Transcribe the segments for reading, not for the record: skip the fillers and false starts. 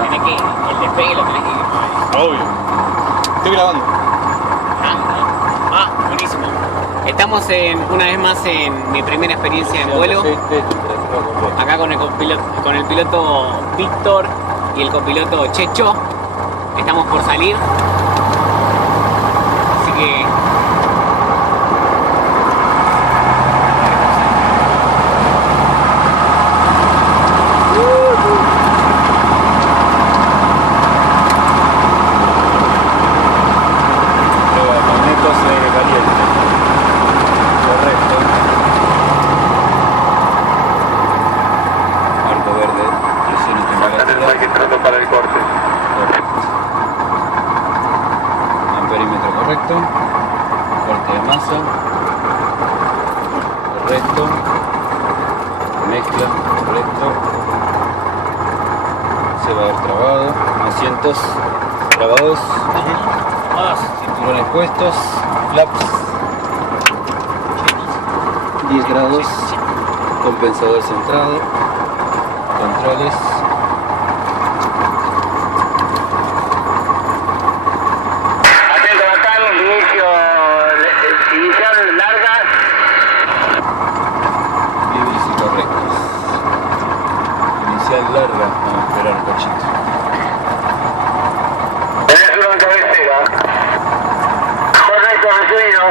Tiene que, el despegue lo tenés que ir. Obvio. Estoy grabando. Buenísimo. Estamos una vez más en mi primera experiencia en vuelo. Acá con el piloto Víctor y el copiloto Checho. Estamos por salir. Así que... Para el corte. Amperímetro correcto. Corte de masa. Correcto. Mezcla. Correcto. Se va a ver trabado. Asientos trabados. Cinturones puestos. Flaps. 10 grados. Compensador centrado. Controles. Larga, vamos a esperar un cachito. Tenés una cabecera. Correcto, recibido.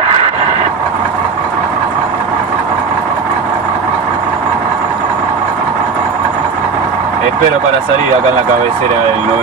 Espero para salir acá en la cabecera del 9.